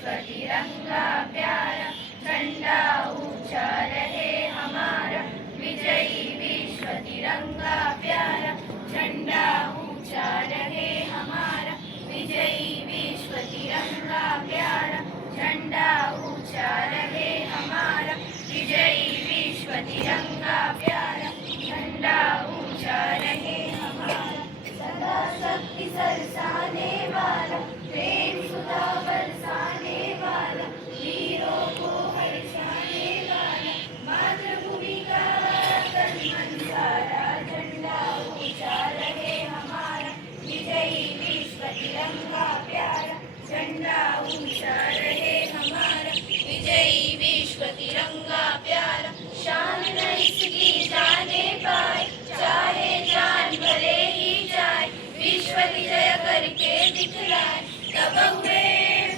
विश्व तिरंगा प्यारा, झंडा ऊंचा रहे हमारा, विजयी विश्व तिरंगा प्यारा, झंडा ऊंचा रहे हमारा, विजयी विश्व तिरंगा प्यारा, झंडा ऊंचा रहे हमारा, विजयी विश्व तिरंगा प्यारा, झंडा ऊंचा रहे हमारा, सदा शक्ति सरसाने वाला, प्रेम सुधा बरसाने वाला, वीरों को हर्षाने वाला, मातृभूमि का तन मन सारा, झंडा ऊंचा रहे हमारा, विजयी विश्व तिरंगा प्यारा, झंडा ऊंचा रहे हमारा, विजयी विश्व तिरंगा प्यारा, शान न इसकी जाने पाए, चाहे जान भले ही जाए, विश्व विजय करके दिखलाए, तब हुए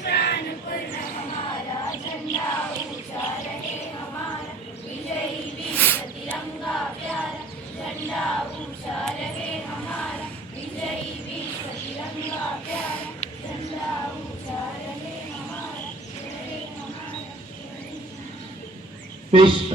प्राण पूर्ण हमारा, झंडा ऊंचा रहे हमारा, विजयी विश्व तिरंगा प्यारा, झंडा ऊंचा रहे हमारा, विजयी विश्व तिरंगा प्यारा, झंडा ऊंचा रहे हमारा, रहे हमारा। विश्व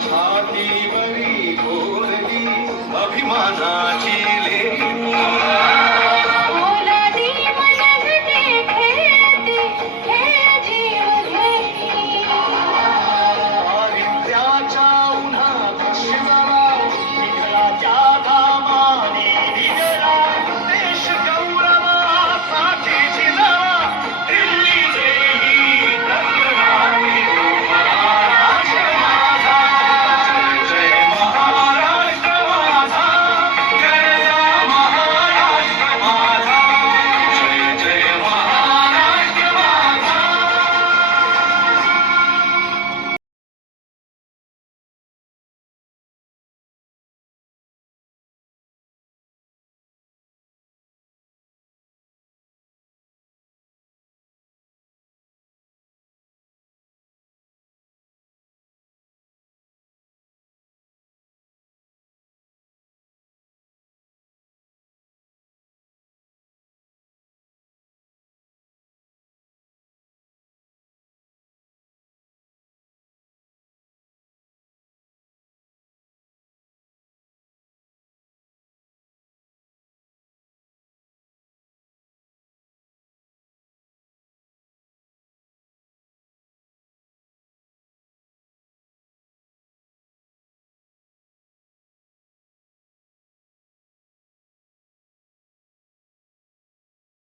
छातीवरी घोरली अभिमानाने